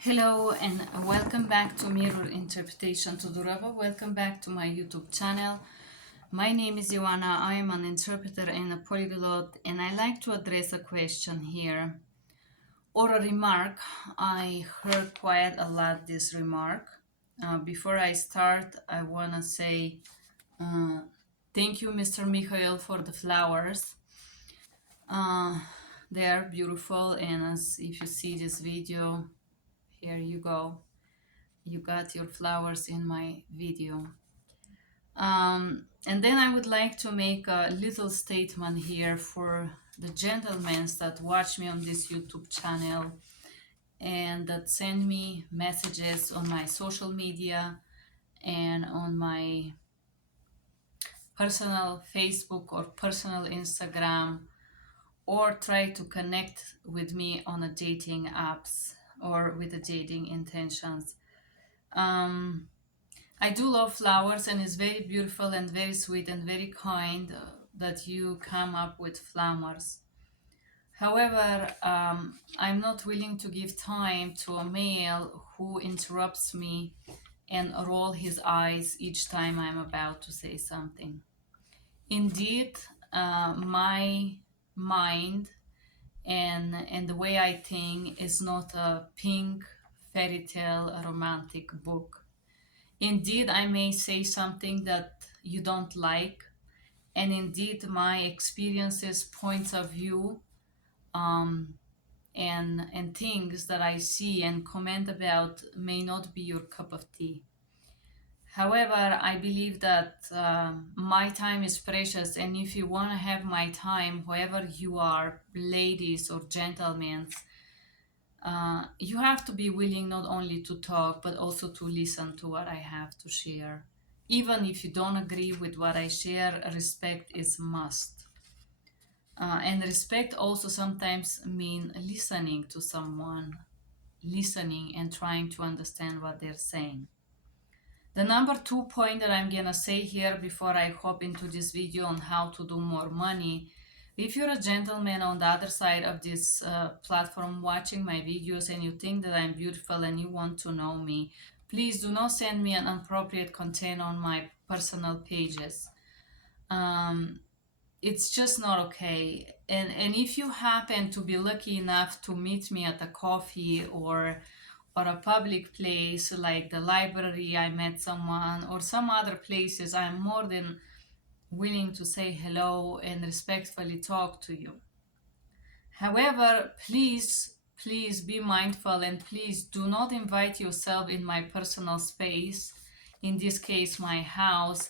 Hello and welcome back to Mirror Interpretation Todorova. Welcome back to my YouTube channel. My name is Ioana. I am an interpreter and a polyglot, and I like to address a question here or a remark. I heard quite a lot this remark. Before I start, I want to say thank you, Mr. Mikhail, for the flowers. Uh, they are beautiful, and as if you see this video, here you go. You got your flowers in my video. And then I would like to make a little statement here for the gentlemen that watch me on this YouTube channel and that send me messages on my social media and on my personal Facebook or personal Instagram, or try to connect with me on a dating apps or with the dating intentions. Um, I do love flowers, and it's very beautiful and very sweet and very kind that you come up with flowers. However, I'm not willing to give time to a male who interrupts me and roll his eyes each time I'm about to say something. Indeed, my mind and the way I think is not a pink fairy tale romantic book. Indeed, I may say something that you don't like, and indeed, my experiences, points of view, um, and things that I see and comment about may not be your cup of tea. However, I believe that my time is precious, and if you want to have my time, whoever you are, ladies or gentlemen, you have to be willing not only to talk but also to listen to what I have to share. Even if you don't agree with what I share, respect is must. And respect also sometimes mean listening to someone, listening and trying to understand what they're saying. The number two point that I'm gonna say here before I hop into this video on how to do more money: if you're a gentleman on the other side of this platform watching my videos and you think that I'm beautiful and you want to know me, please do not send me an inappropriate content on my personal pages. Um, it's just not okay. And if you happen to be lucky enough to meet me at a coffee or a public place like the library, I met someone, or some other places, I'm more than willing to say hello and respectfully talk to you. However, please be mindful and please do not invite yourself in my personal space, in this case, my house,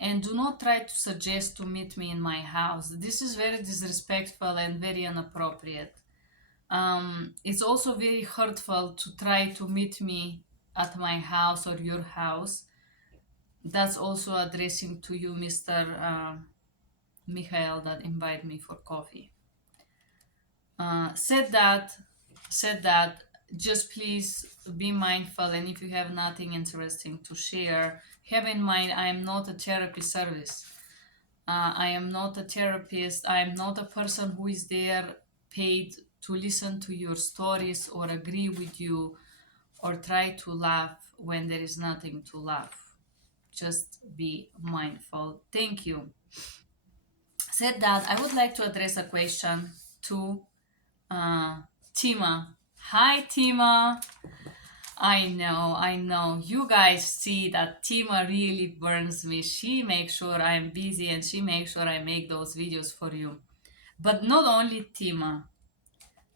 and do not try to suggest to meet me in my house. This is very disrespectful and very inappropriate. It's also very hurtful to try to meet me at my house or your house. That's also addressing to you, Mr. Mikhail, that invite me for coffee. Said that, just please be mindful, and if you have nothing interesting to share, have in mind I am not a therapy service. I am not a therapist. I am not a person who is there paid to listen to your stories or agree with you or try to laugh when there is nothing to laugh. Just be mindful. Thank you. Said that, I would like to address a question to Tima. Hi, Tima. I know. You guys see that Tima really burns me. She makes sure I'm busy and she makes sure I make those videos for you. But not only Tima.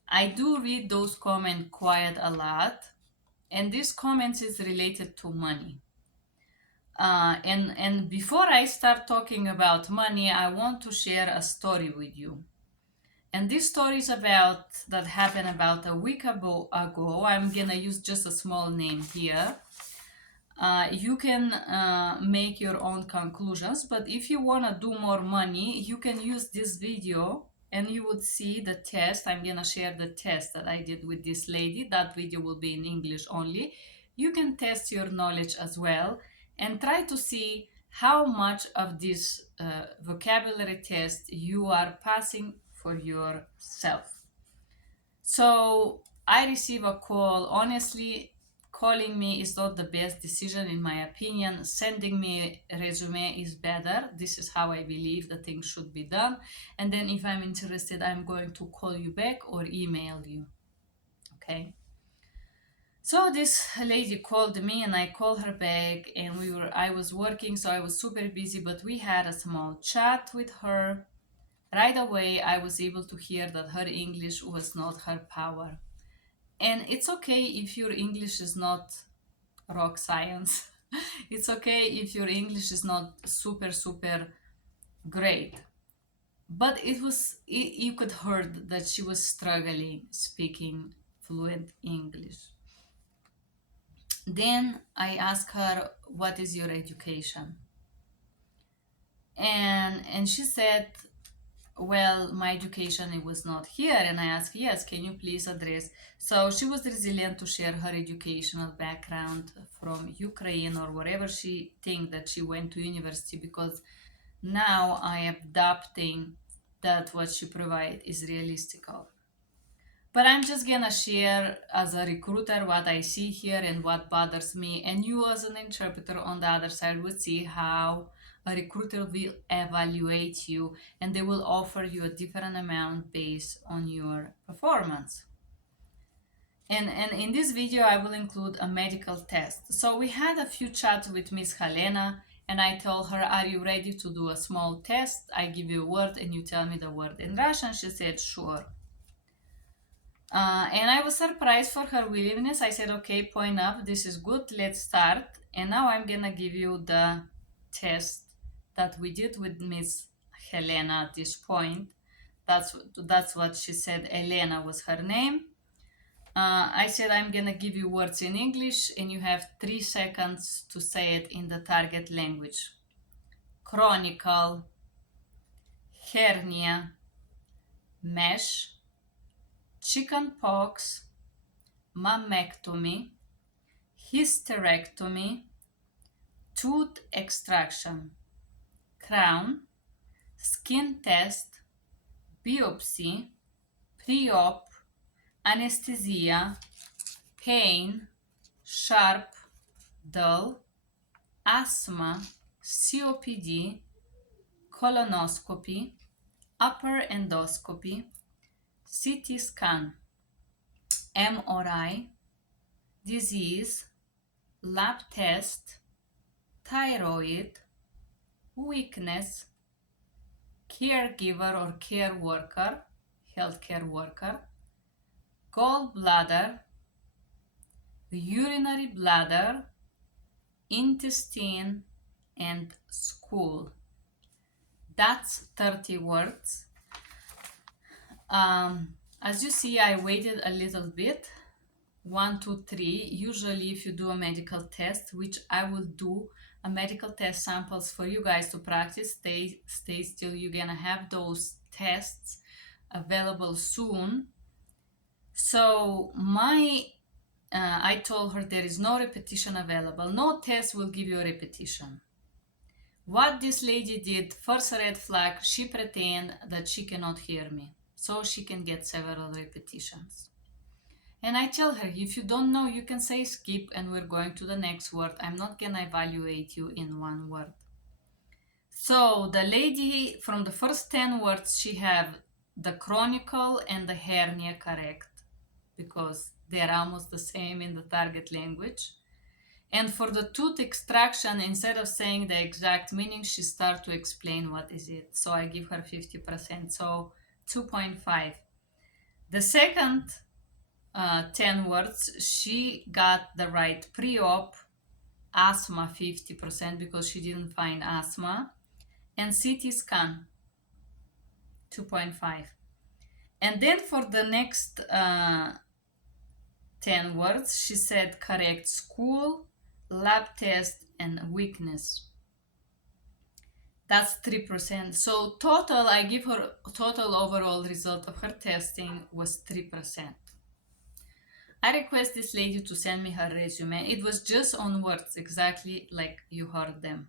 I do read those comments quite a lot, and these comments is related to money. And before I start talking about money, I want to share a story with you. And this story is about that happened about a week ago. I'm gonna use just a small name here. You can make your own conclusions, but if you want to do more money, you can use this video and you would see the test. I'm gonna share the test that I did with this lady. That video will be in English only. You can test your knowledge as well and try to see how much of this vocabulary test you are passing for yourself. So I receive a call. Honestly, calling me is not the best decision in my opinion. Sending me a resume is better. This is how I believe the thing should be done. And then if I'm interested, I'm going to call you back or email you. Okay. So this lady called me and I called her back, and I was working, so I was super busy, but we had a small chat with her. Right away I was able to hear that her English was not her power. And it's okay if your English is not rock science. It's okay if your English is not super super great. But you could heard that she was struggling speaking fluent English. Then I asked her, "What is your education?" And she said, "Well, my education it was not here." And I asked, "Yes, can you please address?" So she was resilient to share her educational background from Ukraine or wherever she think that she went to university, because now I am adapting that what she provide is realistical. But I'm just gonna share as a recruiter what I see here and what bothers me, and you as an interpreter on the other side would see how a recruiter will evaluate you, and they will offer you a different amount based on your performance. And in this video, I will include a medical test. So we had a few chats with Miss Helena, and I told her, "Are you ready to do a small test? I give you a word and you tell me the word in Russian." She said, "Sure." And I was surprised for her willingness. I said, "Okay, point up, this is good, let's start." And now I'm gonna give you the test that we did with Miss Helena at this point. That's what she said. Elena was her name. I said, "I'm gonna give you words in English and you have 3 seconds to say it in the target language. Chronicle, hernia, mesh, chickenpox, mammectomy, hysterectomy, tooth extraction, crown, skin test, biopsy, pre-op, anesthesia, pain, sharp, dull, asthma, COPD, colonoscopy, upper endoscopy, CT scan, MRI, disease, lab test, thyroid, weakness, caregiver or care worker, healthcare worker, gallbladder, urinary bladder, intestine, and stool. That's 30 words. As you see, I waited a little bit. 1, 2, 3. Usually, if you do a medical test, which I will do a medical test samples for you guys to practice, stay still. You're gonna have those tests available soon. So I told her there is no repetition available. No test will give you a repetition. What this lady did, first red flag, she pretend that she cannot hear me, so she can get several repetitions. And I tell her, if you don't know, you can say skip and we're going to the next word. I'm not gonna evaluate you in one word. So the lady, from the first 10 words, she have the chronicle and the hernia correct, because they're almost the same in the target language. And for the tooth extraction, instead of saying the exact meaning, she start to explain what is it. So I give her 50%, so 2.5. The second 10 words, she got the right pre-op, asthma 50% because she didn't find asthma, and CT scan 2.5. And then for the next 10 words, she said correct school, lab test, and weakness. That's 3%. So total, I give her total overall result of her testing was 3%. I request this lady to send me her resume. It was just on words, exactly like you heard them.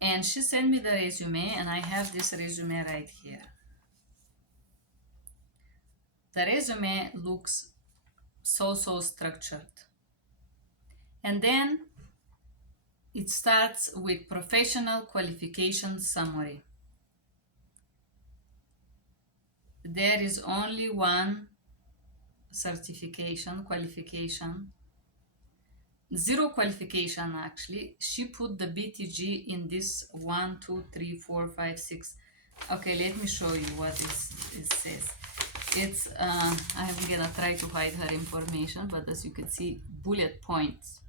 And she sent me the resume, and I have this resume right here. The resume looks so structured. And then it starts with professional qualification summary. There is only one certification, qualification, zero qualification actually. She put the BTG in this 1, 2, 3, 4, 5, 6. Okay, let me show you what it says. It's, I'm gonna try to hide her information, but as you can see, bullet points.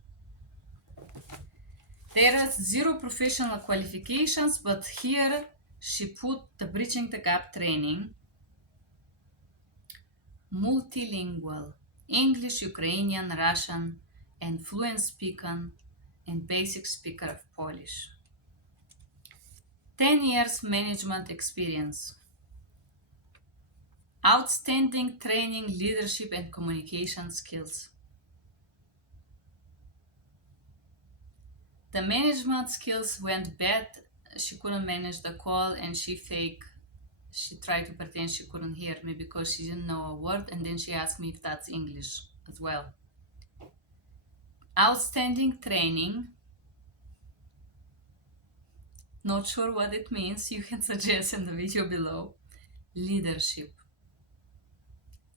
There are zero professional qualifications, but here she put the Bridging the Gap training, multilingual, English, Ukrainian, Russian, and fluent speaker and basic speaker of Polish. 10 years management experience. Outstanding training, leadership, and communication skills. The management skills went bad. She couldn't manage the call and she tried to pretend she couldn't hear me because she didn't know a word, and then she asked me if that's English as well. Outstanding training. Not sure what it means. You can suggest in the video below. Leadership.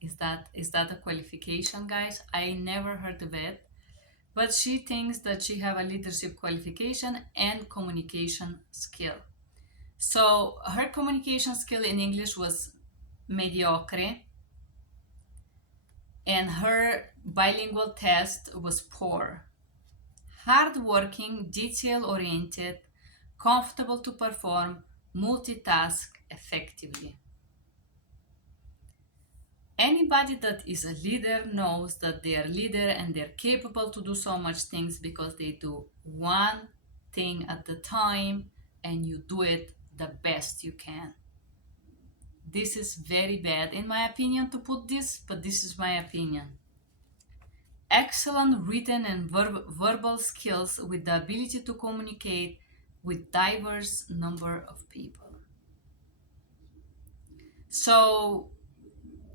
Is that a qualification, guys? I never heard of it. But she thinks that she have a leadership qualification and communication skill. So her communication skill in English was mediocre, and her bilingual test was poor. Hardworking, detail-oriented, comfortable to perform, multitask effectively. Anybody that is a leader knows that they are a leader and they're capable to do so much things because they do one thing at the time and you do it the best you can. This is very bad in my opinion to put this, but this is my opinion. Excellent written and verbal skills with the ability to communicate with diverse number of people. So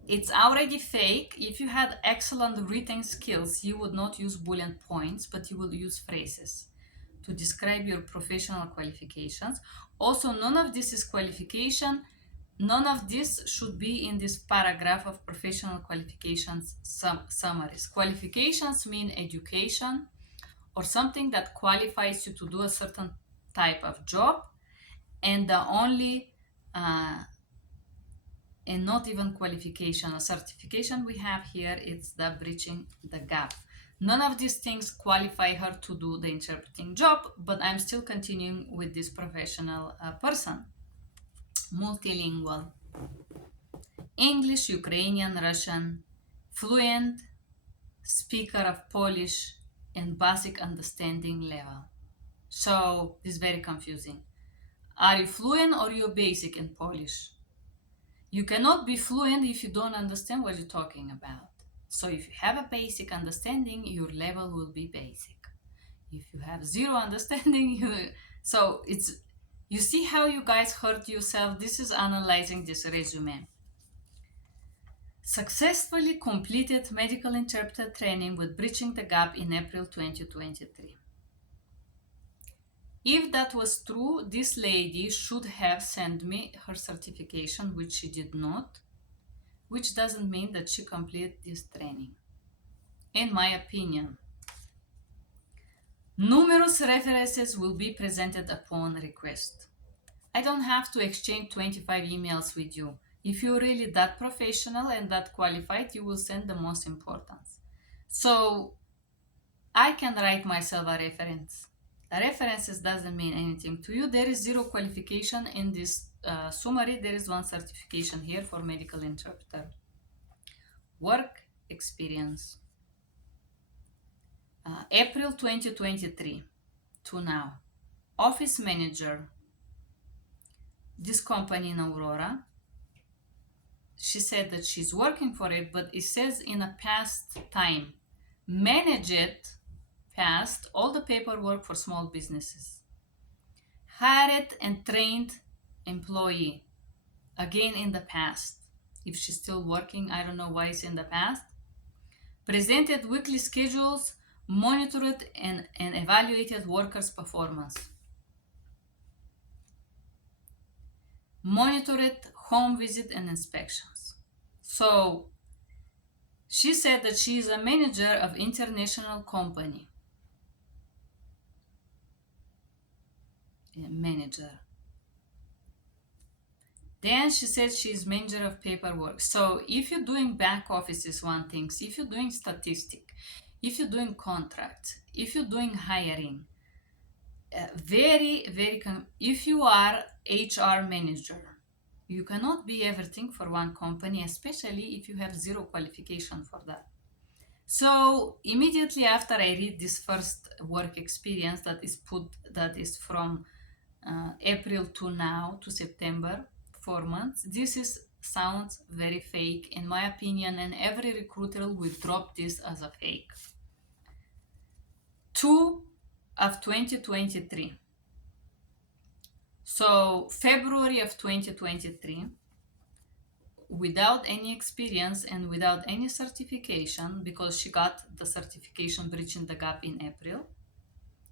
it's already fake. If you had excellent written skills, you would not use bullet points, but you will use phrases to describe your professional qualifications. Also, none of this is qualification. None of this should be in this paragraph of professional qualifications summaries. Qualifications mean education or something that qualifies you to do a certain type of job, and the only and not even qualification, a certification we have here, it's the Bridging the Gap. None of these things qualify her to do the interpreting job, but I'm still continuing with this professional person. Multilingual. English, Ukrainian, Russian, fluent, speaker of Polish, and basic understanding level. So this is very confusing. Are you fluent or you basic in Polish? You cannot be fluent if you don't understand what you're talking about. So if you have a basic understanding, your level will be basic. If you have zero understanding, you see how you guys hurt yourself. This is analyzing this resume. Successfully completed medical interpreter training with Bridging the Gap in April 2023. If that was true, this lady should have sent me her certification, which she did not, which doesn't mean that she completed this training, in my opinion. Numerous references will be presented upon request. I don't have to exchange 25 emails with you. If you're really that professional and that qualified, you will send the most important. So I can write myself a reference. The references doesn't mean anything to you. There is zero qualification in this summary. There is one certification here for medical interpreter. Work experience. April 2023 to now. Office manager. This company in Aurora. She said that she's working for it, but it says in a past time. Manage it. Past all the paperwork for small businesses. Hired and trained employee, again in the past. If she's still working, I don't know why it's in the past. presented weekly schedules, monitored and evaluated workers' performance, monitored home visit and inspections. So she said that she is a manager of international company. Manager. Then she said she's manager of paperwork. So if you're doing back office is one thing. If you're doing statistic, if you're doing contracts, if you're doing hiring, if you are HR manager, you cannot be everything for one company, especially if you have zero qualification for that. So immediately after I read this first work experience that is from April to now to September, 4 months, sounds very fake in my opinion, and every recruiter will drop this as a fake. 2 of 2023. So February of 2023, without any experience and without any certification, because she got the certification bridging the gap in April,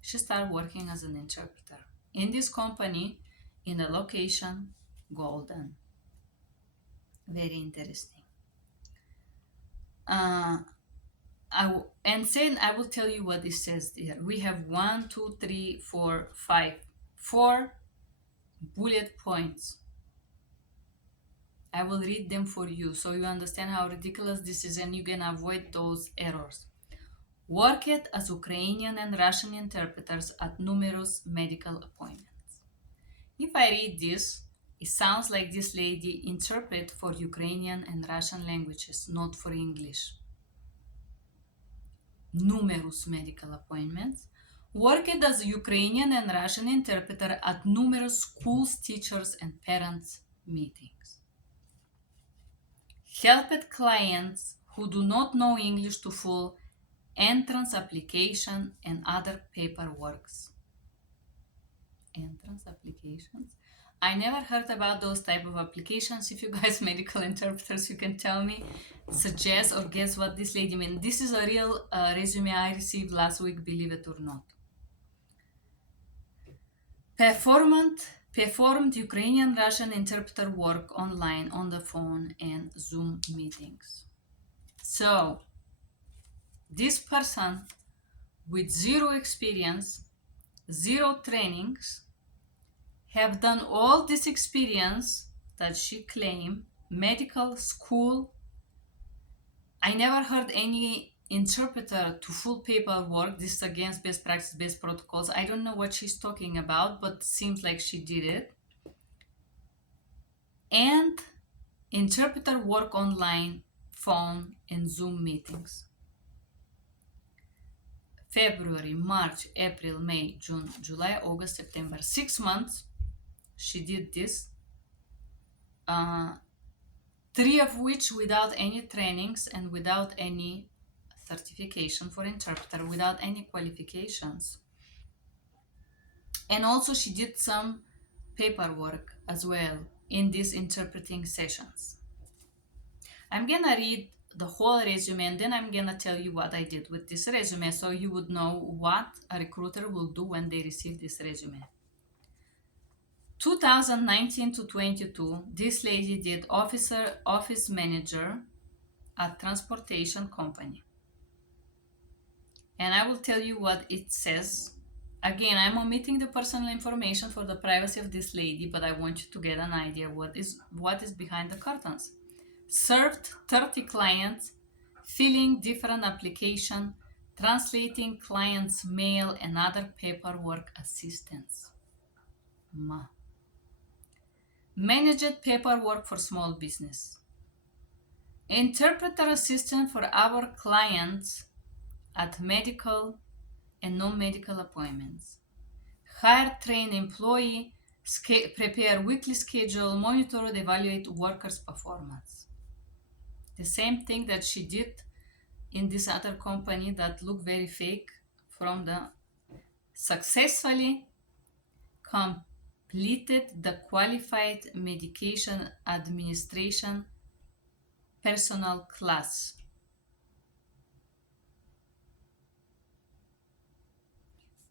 she started working as an interpreter in this company in a location Golden. Very interesting. I will tell you what it says here. We have 4 bullet points. I will read them for you so you understand how ridiculous this is and you can avoid those errors. Worked as Ukrainian and Russian interpreters at numerous medical appointments. If I read this, it sounds like this lady interpret for Ukrainian and Russian languages, not for English. Numerous medical appointments. Worked as a Ukrainian and Russian interpreter at numerous schools, teachers, and parents' meetings. Helped clients who do not know English to full entrance application and other paperworks. Entrance applications? I never heard about those type of applications. If you guys medical interpreters, you can tell me, suggest or guess what this lady means. This is a real resume I received last week, believe it or not. Performed Ukrainian Russian interpreter work online on the phone and Zoom meetings. So this person with zero experience, zero trainings, have done all this experience that she claimed, medical school. I never heard any interpreter to full paperwork. This is against best practice, best protocols. I don't know what she's talking about, but seems like she did it. And interpreter work online, phone, and Zoom meetings. February, March, April, May, June, July, August, September. 6 months she did this. 3 of which without any trainings and without any certification for interpreter, without any qualifications. And also she did some paperwork as well in these interpreting sessions. I'm gonna read the whole resume and then I'm gonna tell you what I did with this resume so you would know what a recruiter will do when they receive this resume. 2019 to 22, this lady did office manager at transportation company. And I will tell you what it says. Again, I'm omitting the personal information for the privacy of this lady, but I want you to get an idea what is behind the curtains. Served 30 clients, filling different application, translating clients' mail and other paperwork assistance. Managed paperwork for small business. Interpreter assistant for our clients at medical and non-medical appointments. Hire, train employee, prepare weekly schedule, monitor and evaluate workers' performance. The same thing that she did in this other company that looked very fake from the successfully completed the qualified medication administration personal class.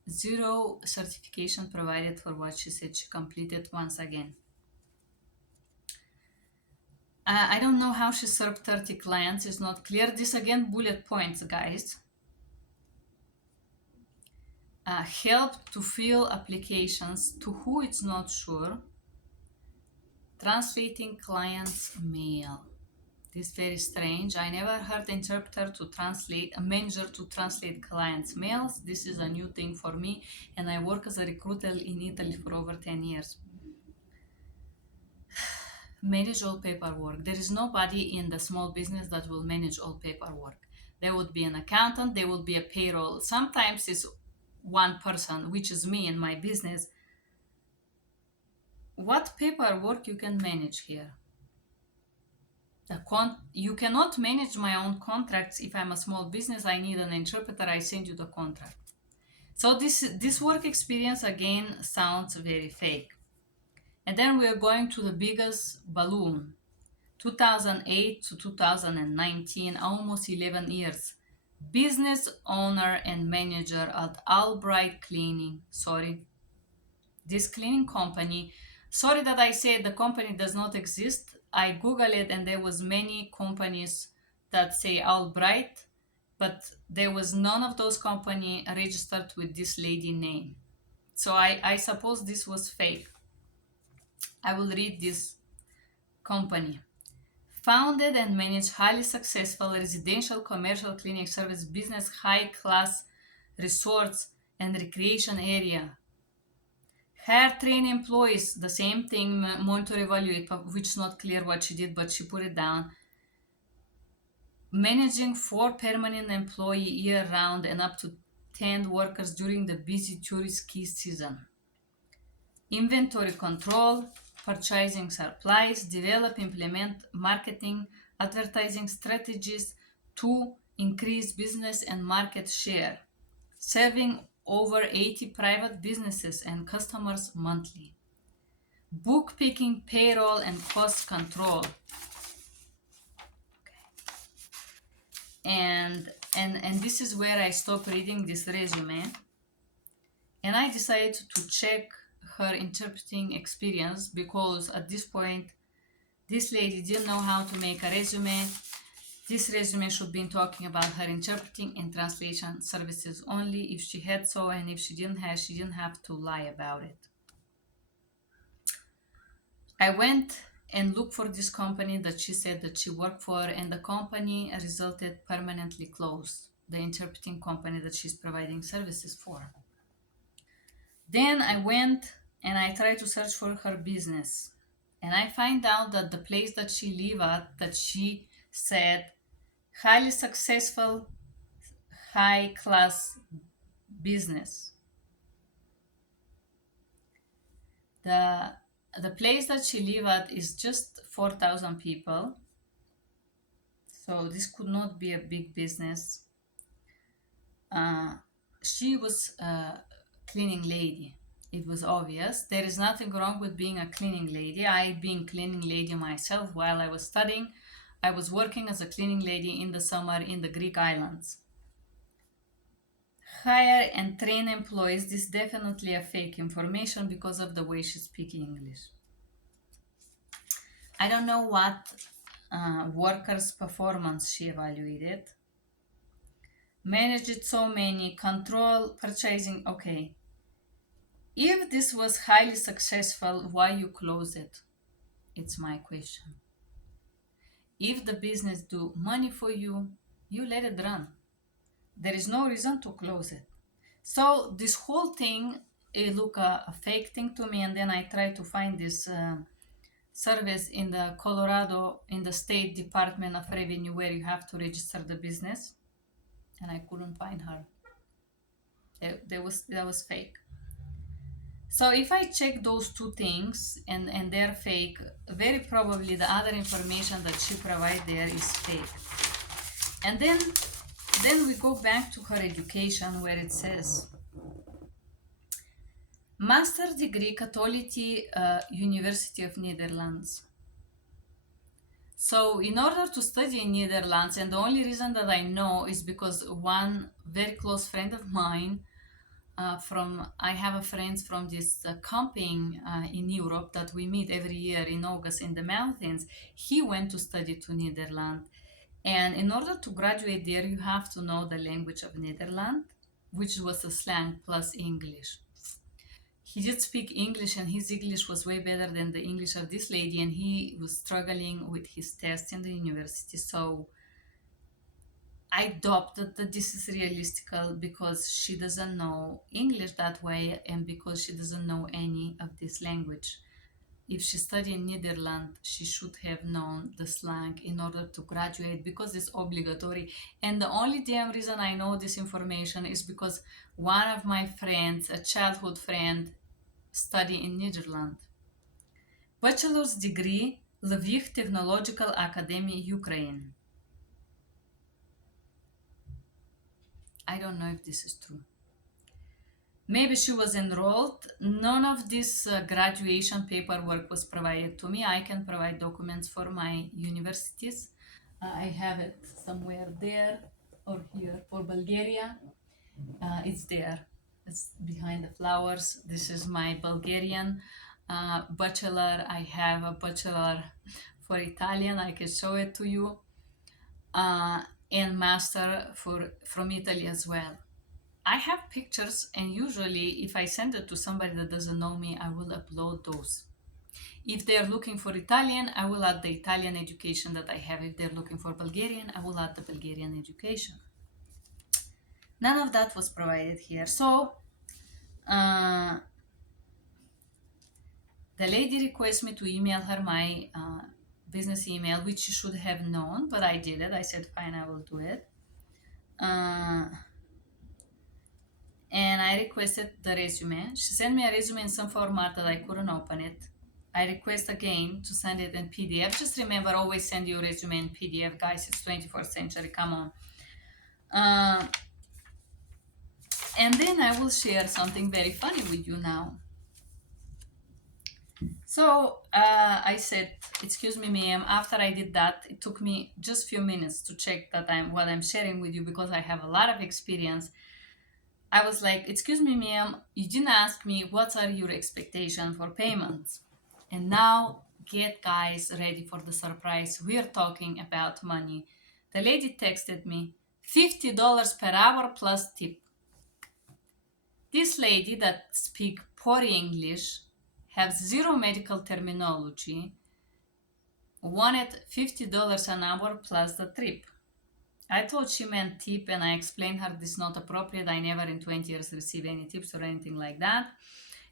Zero certification provided for what she said she completed once again. I don't know how she served 30 clients. It's not clear. This again, bullet points, guys. Help to fill applications to who it's not sure. Translating client's mail. This is very strange. I never heard interpreter to translate, a manager to translate clients' mails. This is a new thing for me, and I work as a recruiter in Italy for over 10 years. Manage all paperwork. There is nobody in the small business that will manage all paperwork. There would be an accountant, there would be a payroll. Sometimes it's one person, which is me in my business. What paperwork you can manage here? You cannot manage my own contracts. If I'm a small business, I need an interpreter. I send you the contract. So this work experience again sounds very fake. And then we are going to the biggest balloon, 2008 to 2019, almost 11 years. Business owner and manager at Albright Cleaning. Sorry, this cleaning company. Sorry that I said the company does not exist. I googled it and there was many companies that say Albright, but there was none of those company registered with this lady name. So I suppose this was fake. I will read this company. Founded and managed highly successful residential commercial cleaning service business, high class resorts and recreation area. Hire train employees, the same thing, monitor evaluate, which is not clear what she did, but she put it down. Managing 4 permanent employee year round and up to 10 workers during the busy tourist ski season. Inventory control, purchasing supplies, develop, implement marketing, advertising strategies to increase business and market share, serving over 80 private businesses and customers monthly. Bookkeeping, payroll, and cost control. And this is where I stopped reading this resume, and I decided to check her interpreting experience, because at this point this lady didn't know how to make a resume. This resume should be talking about her interpreting and translation services only if she had so, and if she didn't have to lie about it. I went and looked for this company that she said that she worked for, and the company resulted permanently closed, the interpreting company that she's providing services for. Then I went and I tried to search for her business, and I find out that the place that she lived at, that she said highly successful, high class business. The place that she lived at is just 4,000 people. So this could not be a big business. She was a cleaning lady. It was obvious. There is nothing wrong with being a cleaning lady. I've been cleaning lady myself while I was studying. I was working as a cleaning lady in the summer in the Greek islands. Hire and train employees. This is definitely a fake information because of the way she's speaking English. I don't know what workers' performance she evaluated. Managed so many, control purchasing. Okay. If this was highly successful, why you close it? It's my question. If the business do money for you, you let it run. There is no reason to close it. So this whole thing, it look a fake thing to me, and then I try to find this service in the Colorado, in the State Department of Revenue, where you have to register the business, and I couldn't find her. That was fake. So if I check those two things and they're fake, very probably the other information that she provided there is fake. And then we go back to her education, where it says master degree Catholic University of Netherlands. So in order to study in Netherlands, and the only reason that I know is because one very close friend of mine from I have a friend from this camping in Europe that we meet every year in August in the mountains. He went to study to Netherlands, and in order to graduate there, you have to know the language of Netherlands, which was a slang plus English. He did speak English, and his English was way better than the English of this lady, and he was struggling with his test in the university. So I adopted that this is realistical because she doesn't know English that way and because she doesn't know any of this language. If she studied in Netherlands, she should have known the slang in order to graduate because it's obligatory. And the only damn reason I know this information is because one of my friends, a childhood friend, studied in Netherlands. Bachelor's degree, Lviv Technological Academy, Ukraine. I don't know if this is true. Maybe she was enrolled. None of this graduation paperwork was provided to me. I can provide documents for my universities. I have it somewhere there or here for Bulgaria. It's there. It's behind the flowers. This is my Bulgarian bachelor. I have a bachelor for Italian. I can show it to you. And master for from Italy as well. I have pictures, and usually, if I send it to somebody that doesn't know me, I will upload those. If they're looking for Italian, I will add the Italian education that I have. If they're looking for Bulgarian, I will add the Bulgarian education. None of that was provided here. So, uh, the lady requests me to email her my business email, which she should have known, but I did it. I said, fine, I will do it. Uh, and I requested the resume. She sent me a resume in some format that I couldn't open it. I request again to send it in PDF. Just remember, always send your resume in PDF, guys. It's 21st century. Come on. And then I will share something very funny with you now. So I said, "Excuse me, ma'am." After I did that, it took me just a few minutes to check that what I'm sharing with you because I have a lot of experience. I was like, "Excuse me, ma'am, you didn't ask me what are your expectations for payments." And now, get guys ready for the surprise. We're talking about money. The lady texted me $50 per hour plus tip. This lady that speak poor English, have zero medical terminology, wanted $50 an hour plus the tip. I thought she meant tip, and I explained her this is not appropriate. I never in 20 years received any tips or anything like that.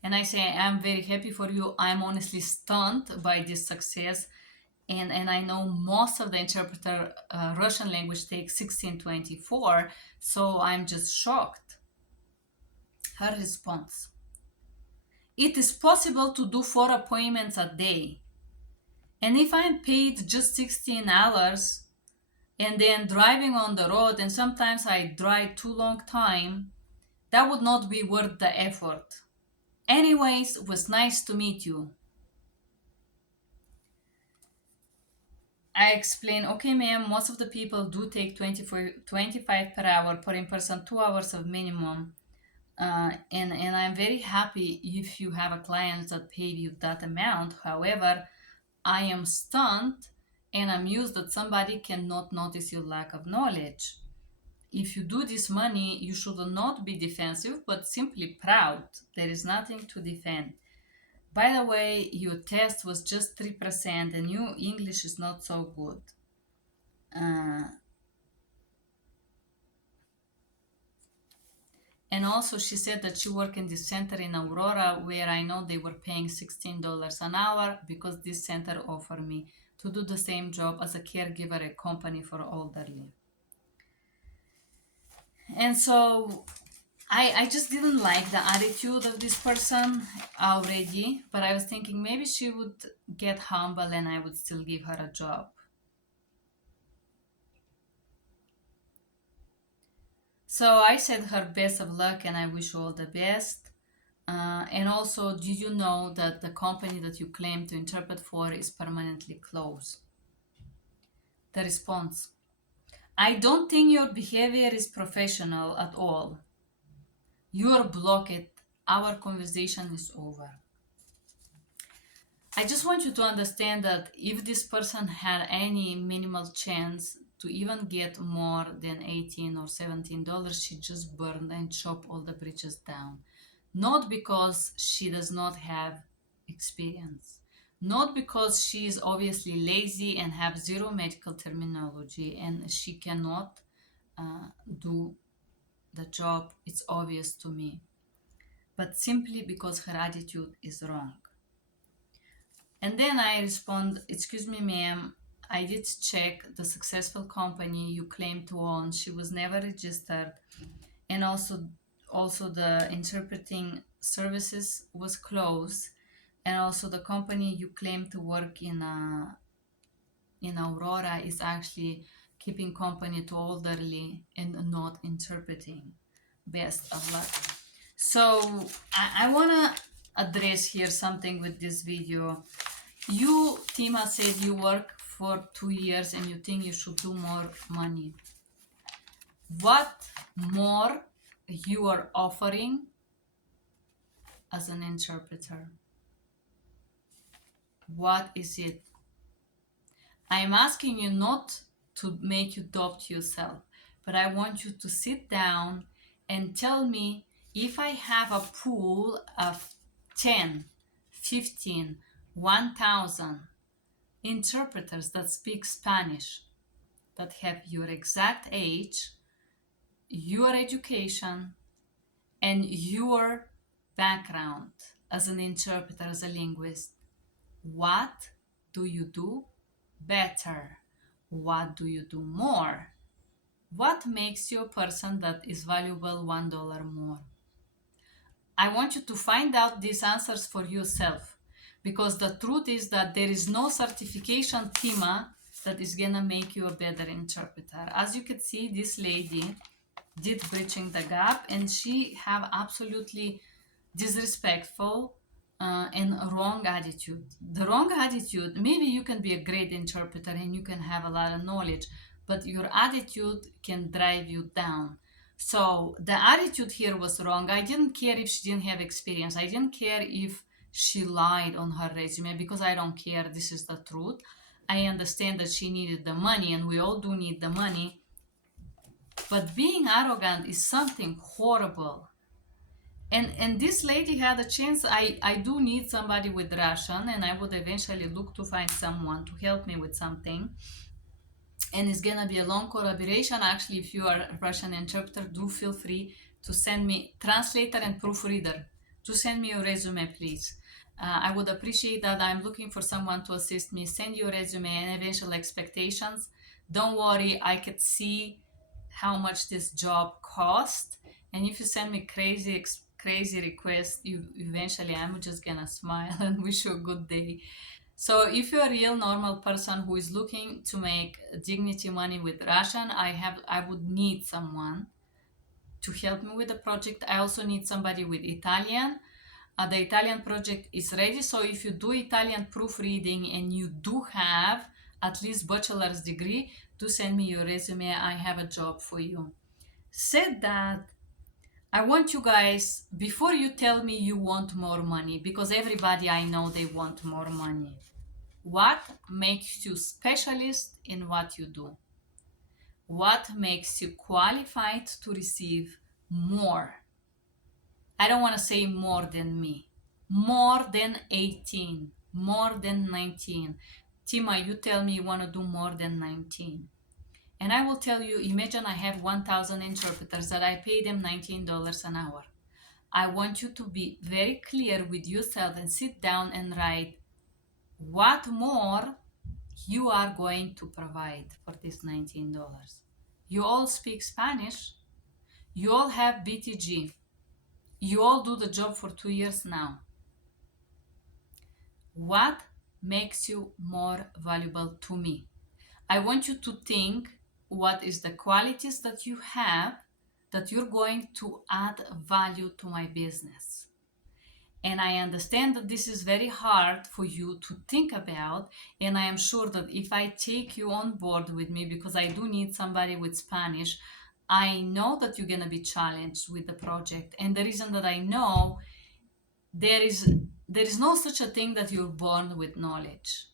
And I say, I'm very happy for you. I'm honestly stunned by this success. And I know most of the interpreter Russian language takes 1624, so I'm just shocked. Her response: it is possible to do 4 appointments a day. And if I'm paid just $16 and then driving on the road, and sometimes I drive too long time, that would not be worth the effort. Anyways, it was nice to meet you. I explain, okay, ma'am, most of the people do take 25 per hour per in person, 2 hours of minimum. And I'm very happy if you have a client that paid you that amount. However, I am stunned and amused that somebody cannot notice your lack of knowledge. If you do this money, you should not be defensive, but simply proud. There is nothing to defend. By the way, your test was just 3% and your English is not so good. And also she said that she worked in this center in Aurora where I know they were paying $16 an hour because this center offered me to do the same job as a caregiver at company for elderly. And so I just didn't like the attitude of this person already, but I was thinking maybe she would get humble and I would still give her a job. So I said her best of luck and I wish you all the best. And also, did you know that the company that you claim to interpret for is permanently closed? The response: I don't think your behavior is professional at all. You're blocked. Our conversation is over. I just want you to understand that if this person had any minimal chance to even get more than 18 or $17, she just burned and chopped all the bridges down. Not because she does not have experience, not because she is obviously lazy and have zero medical terminology and she cannot do the job, it's obvious to me, but simply because her attitude is wrong. And then I respond, excuse me, ma'am, I did check the successful company you claim to own. She was never registered. And also the interpreting services was closed. And also the company you claim to work in Aurora is actually keeping company to elderly and not interpreting. Best of luck. So I want to address here something with this video. You, Tima, said you work for 2 years and you think you should do more money. What more you are offering as an interpreter? What is it? I'm asking you not to make you doubt yourself, but I want you to sit down and tell me if I have a pool of 10, 15, 1,000 interpreters that speak Spanish, that have your exact age, your education, and your background as an interpreter, as a linguist. What do you do better? What do you do more? What makes you a person that is valuable $1 more? I want you to find out these answers for yourself, because the truth is that there is no certification Tima that is gonna make you a better interpreter. As you can see, this lady did bridging the gap and she have absolutely disrespectful and wrong attitude. The wrong attitude, maybe you can be a great interpreter and you can have a lot of knowledge, but your attitude can drive you down. So the attitude here was wrong. I didn't care if she didn't have experience. I didn't care if she lied on her resume, because I don't care. This is the truth. I understand that she needed the money and we all do need the money. But being arrogant is something horrible. And this lady had a chance. I do need somebody with Russian, and I would eventually look to find someone to help me with something. And it's gonna be a long collaboration. Actually, if you are a Russian interpreter, do feel free to send me translator and proofreader. To send me your resume, please. I would appreciate that. I'm looking for someone to assist me. Send your resume and eventual expectations. Don't worry, I could see how much this job cost. And if you send me crazy requests, you eventually I'm just gonna smile and wish you a good day. So if you're a real normal person who is looking to make dignity money with Russian, I would need someone to help me with the project. I also need somebody with Italian. The Italian project is ready, so if you do Italian proofreading and you do have at least bachelor's degree, do send me your resume. I have a job for you. Said that, I want you guys, before you tell me you want more money, because everybody I know, they want more money. What makes you specialist in what you do? What makes you qualified to receive more? I don't want to say more than me. More than 18, more than 19. Tima, you tell me you want to do more than 19. And I will tell you, imagine I have 1,000 interpreters that I pay them $19 an hour. I want you to be very clear with yourself and sit down and write what more you are going to provide for this $19. You all speak Spanish. You all have BTG. You all do the job for 2 years now. What makes you more valuable to me? I want you to think what is the qualities that you have that you're going to add value to my business. And I understand that this is very hard for you to think about. And I am sure that if I take you on board with me, because I do need somebody with Spanish, I know that you're gonna be challenged with the project, and the reason that I know, there is there is no such a thing that you're born with knowledge.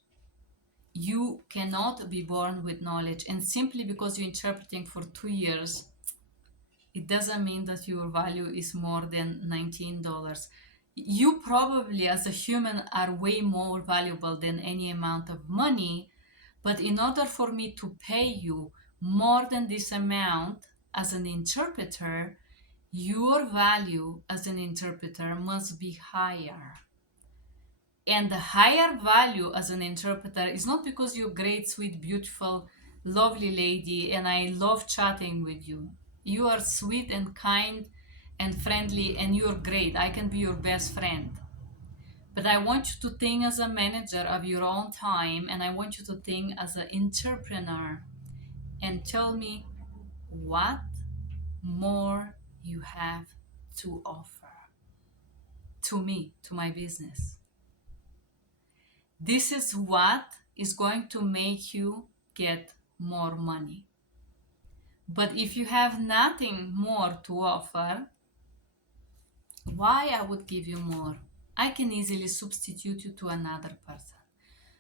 You cannot be born with knowledge, and simply because you're interpreting for 2 years, it doesn't mean that your value is more than $19. You probably, as a human, are way more valuable than any amount of money. But in order for me to pay you more than this amount as an interpreter, your value as an interpreter must be higher. And the higher value as an interpreter is not because you're great, sweet, beautiful, lovely lady, and I love chatting with you. You are sweet and kind and friendly, and you're great. I can be your best friend. But I want you to think as a manager of your own time, and I want you to think as an entrepreneur and tell me what more you have to offer to me, to my business. This is what is going to make you get more money. But if you have nothing more to offer, why I would give you more? I can easily substitute you to another person.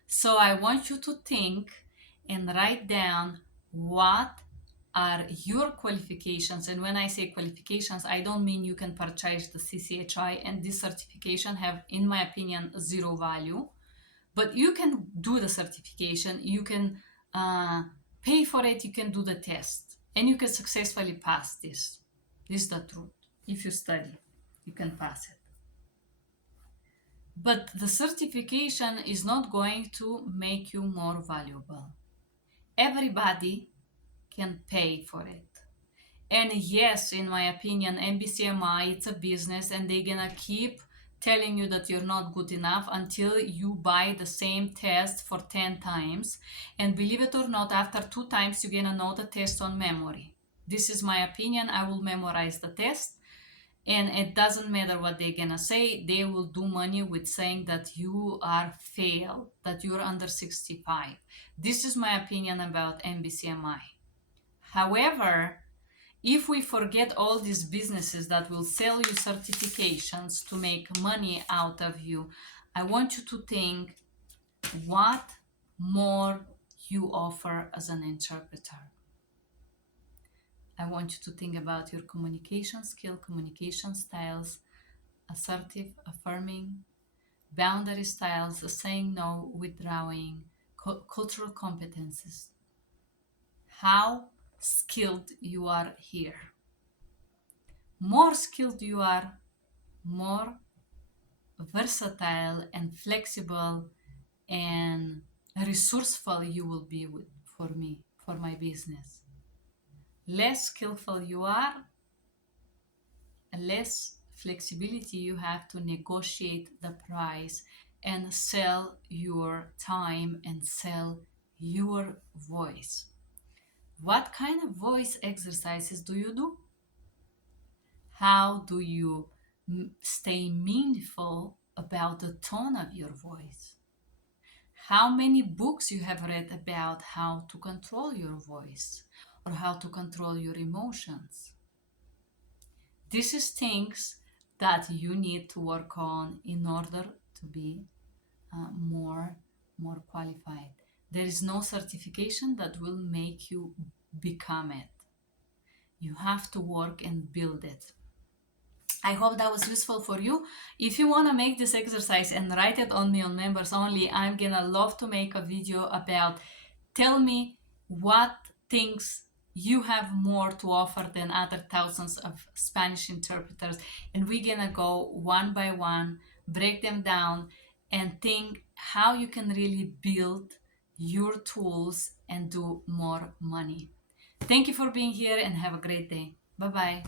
So I want you to think and write down what are your qualifications. And when I say qualifications, I don't mean you can purchase the CCHI and this certification have, in my opinion, zero value. But you can do the certification, you can pay for it, you can do the test, and you can successfully pass this. This is the truth. If you study, you can pass it. But the certification is not going to make you more valuable. Everybody can pay for it. And yes, in my opinion, MBCMI, it's a business and they're gonna keep telling you that you're not good enough until you buy the same test for 10 times. And believe it or not, after 2 times, you're gonna know the test on memory. This is my opinion. I will memorize the test. And it doesn't matter what they're gonna say, they will do money with saying that you are failed, that you're under 65. This is my opinion about MBCMI. However, if we forget all these businesses that will sell you certifications to make money out of you, I want you to think what more you offer as an interpreter. I want you to think about your communication skill, communication styles, assertive, affirming, boundary styles, saying no, withdrawing, cultural competences. How skilled you are here. More skilled you are, more versatile and flexible and resourceful you will be for me, for my business. Less skillful you are, less flexibility you have to negotiate the price and sell your time and sell your voice. What kind of voice exercises do you do? How do you stay meaningful about the tone of your voice? How many books you have read about how to control your voice or how to control your emotions? This is things that you need to work on in order to be more qualified. There is no certification that will make you become it. You have to work and build it. I hope that was useful for you. If you want to make this exercise and write it on me on members only, I'm gonna love to make a video about tell me what things you have more to offer than other thousands of Spanish interpreters, and we're gonna go one by one, break them down, and think how you can really build your tools and do more money. Thank you for being here and have a great day. Bye bye.